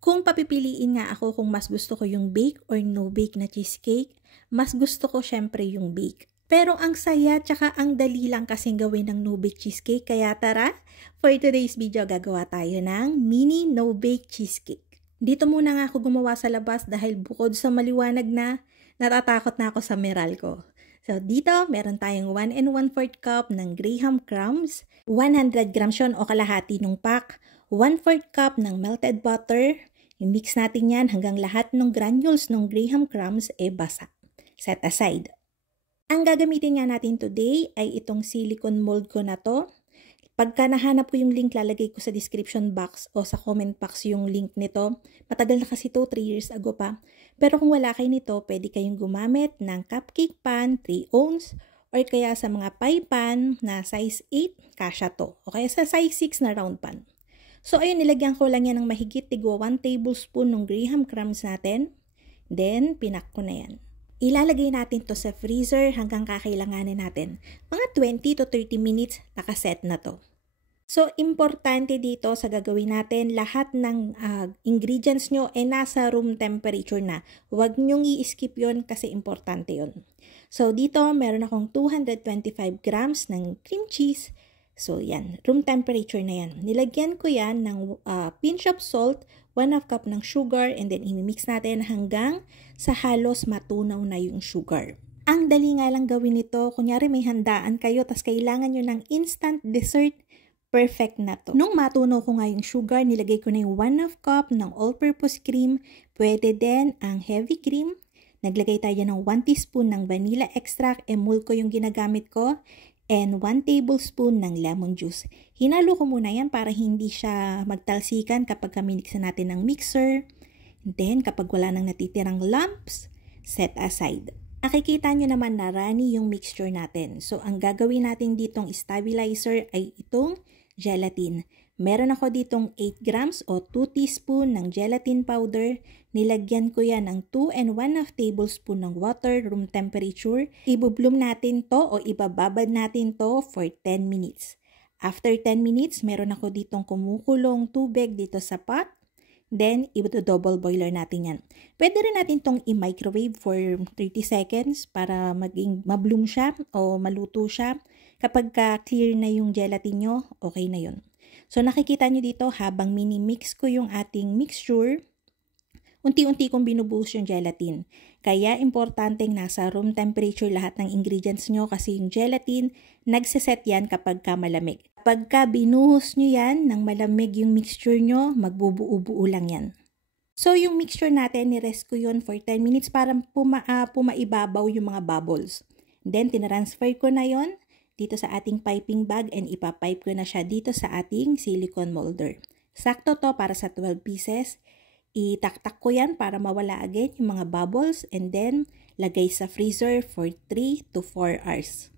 Kung papipiliin nga ako kung mas gusto ko yung bake or no bake na cheesecake, mas gusto ko syempre yung bake. Pero ang saya tsaka ang dali lang kasing gawin ng no bake cheesecake, kaya tara, for today's video gagawa tayo ng mini no bake cheesecake. Dito muna nga ako gumawa sa labas dahil bukod sa maliwanag na, natatakot na ako sa meral ko. So dito, meron tayong 1 1/4 cup ng graham crumbs, 100 grams yun o kalahati ng pack, 1/4 cup ng melted butter. I-mix natin yan hanggang lahat ng granules ng graham crumbs basa. Set aside. Ang gagamitin nga natin today ay itong silicone mold ko na to. Pagka nahanap ko yung link, lalagay ko sa description box o sa comment box yung link nito. Matagal na kasi to, 3 years ago pa. Pero kung wala kayo nito, pwede kayong gumamit ng cupcake pan, 3 ounce, or kaya sa mga pie pan na size 8, kasya to. O kaya sa size 6 na round pan. So ayun, nilagyan ko lang yan ng mahigit tigwa 1 tablespoon ng graham crumbs natin. Then, pinak ko na yan. Ilalagay natin to sa freezer hanggang kakailanganin natin. Mga 20 to 30 minutes, nakaset na to. So, importante dito sa gagawin natin, lahat ng ingredients nyo nasa room temperature na. Huwag nyong i-skip yun kasi importante yun. So, dito meron akong 225 grams ng cream cheese. So, yan. Room temperature na yan. Nilagyan ko yan ng pinch of salt, 1/2 cup ng sugar, and then imimix natin hanggang sa halos matunaw na yung sugar. Ang dali nga lang gawin ito. Kunyari may handaan kayo, tas kailangan nyo ng instant dessert, perfect na to. Nung matunaw ko nga yung sugar, nilagay ko na yung 1/2 cup ng all-purpose cream. Pwede din ang heavy cream. Naglagay tayo ng 1 teaspoon ng vanilla extract. Emul ko yung ginagamit ko. And 1 tablespoon ng lemon juice. Hinalo ko muna yan para hindi siya magtalsikan kapag minixan natin ng mixer. And then, kapag wala nang natitirang lumps, set aside. Nakikita nyo naman na runny yung mixture natin. So, ang gagawin natin ditong stabilizer ay itong gelatin. Meron ako ditong 8 grams o 2 teaspoon ng gelatin powder. Nilagyan ko yan ng 2 1/2 tablespoon ng water, room temperature. Ibubloom natin to o ibababad natin to for 10 minutes. After 10 minutes, meron ako ditong kumukulong tubig dito sa pot. Then, i-double boiler natin yan. Pwede rin natin tong i-microwave for 30 seconds para maging mabloom siya o maluto siya. Kapag clear na yung gelatin nyo, okay na yun. So, nakikita nyo dito habang mini-mix ko yung ating mixture, unti-unti kong binubuhos yung gelatin. Kaya, importanteng nasa room temperature lahat ng ingredients nyo kasi yung gelatin, nagsiset yan kapag malamig. Pagka binuhos nyo yan ng malamig yung mixture nyo, magbubuo-buo lang yan. So, yung mixture natin, nirest ko yun for 10 minutes para pumaibabaw yung mga bubbles. Then, tinransfer ko na yon dito sa ating piping bag and ipapipe ko na siya dito sa ating silicone molder. Sakto to para sa 12 pieces. Itaktak ko yan para mawala agad yung mga bubbles and then lagay sa freezer for 3 to 4 hours.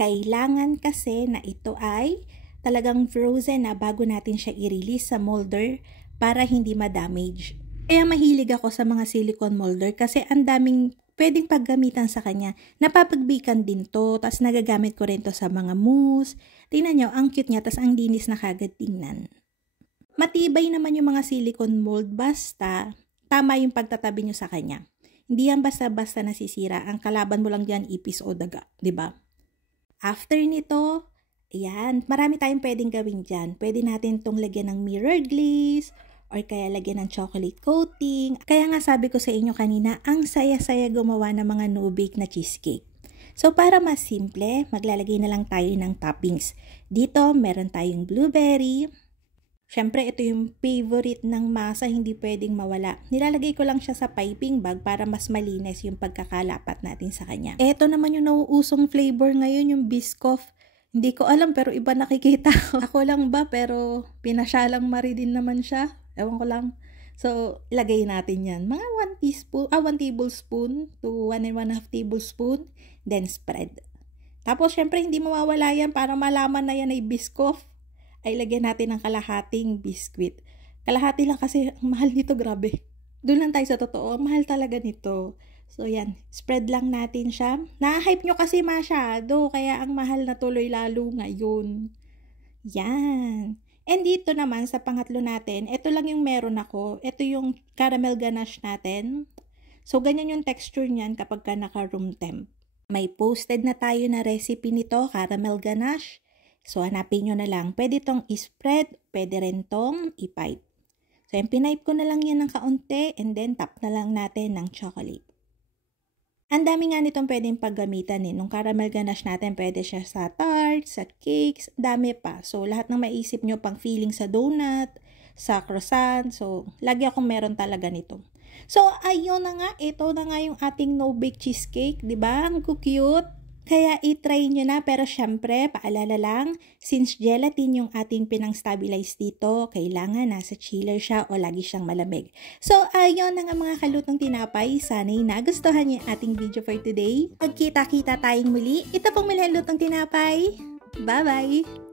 Kailangan kasi na ito ay talagang frozen na bago natin siya i-release sa molder para hindi ma-damage. Kaya mahilig ako sa mga silicone molder kasi ang daming pwedeng paggamitan sa kanya. Napapagbikan din to, tas nagagamit ko rin to sa mga mousse. Tingnan nyo, ang cute niya, tas ang linis na kagad tingnan. Matibay naman yung mga silicone mold, basta tama yung pagtatabi nyo sa kanya. Hindi yan basta-basta nasisira. Ang kalaban mo lang dyan, ipis o daga, di ba? After nito, ayan, marami tayong pwedeng gawin dyan. Pwede natin tong lagyan ng mirror glaze, or kaya lagyan ng chocolate coating. Kaya nga sabi ko sa inyo kanina, ang saya-saya gumawa ng mga no-bake na cheesecake. So para mas simple, maglalagay na lang tayo ng toppings. Dito, meron tayong blueberry. Siyempre, ito yung favorite ng masa, hindi pwedeng mawala. Nilalagay ko lang siya sa piping bag para mas malinis yung pagkakalapat natin sa kanya. Ito naman yung nauusong flavor ngayon, yung Biscoff. Hindi ko alam pero iba nakikita ko. Ako lang ba pero pinasyalang mari din naman siya. Ewan ko lang. So, ilagay natin yan. Mga 1 tablespoon to 1 1/2 tablespoon. Then, spread. Tapos, syempre, hindi mawawala yan para malaman na yan ay Biscoff. Ay, lagyan natin ng kalahating biscuit. Kalahati lang kasi ang mahal nito, grabe. Doon lang tayo sa totoo. Ang mahal talaga nito. So, yan. Spread lang natin siya. Na-hype nyo kasi masyado. Kaya ang mahal na tuloy lalo ngayon. Yan. And dito naman sa pangatlo natin, ito lang yung meron ako. Ito yung caramel ganache natin. So, ganyan yung texture niyan kapag ka naka-room temp. May posted na tayo na recipe nito, caramel ganache. So, hanapin nyo na lang. Pwede tong i-spread, pwede rin tong i-pipe. So, yung pinipe ko na lang yan ng kaunti and then tap na lang natin ng chocolate. Ang dami nga nitong pwedeng paggamitan eh. Nung caramel ganache natin, pwede siya sa tarts, sa cakes, dami pa. So, lahat ng maisip nyo pang feeling sa donut, sa croissant. So, lagi akong meron talaga nito. So, ayun na nga. Ito na nga yung ating no-bake cheesecake. Diba? Ang cute. Kaya i-try nyo na. Pero syempre, paalala lang, since gelatin yung ating pinang-stabilize dito, kailangan nasa chiller siya o lagi siyang malamig. So, ayun na nga mga kalutong tinapay. Sana'y nagustuhan niyo yung ating video for today. Magkita-kita tayong muli. Ito pong Milhan Lutong Tinapay. Bye-bye!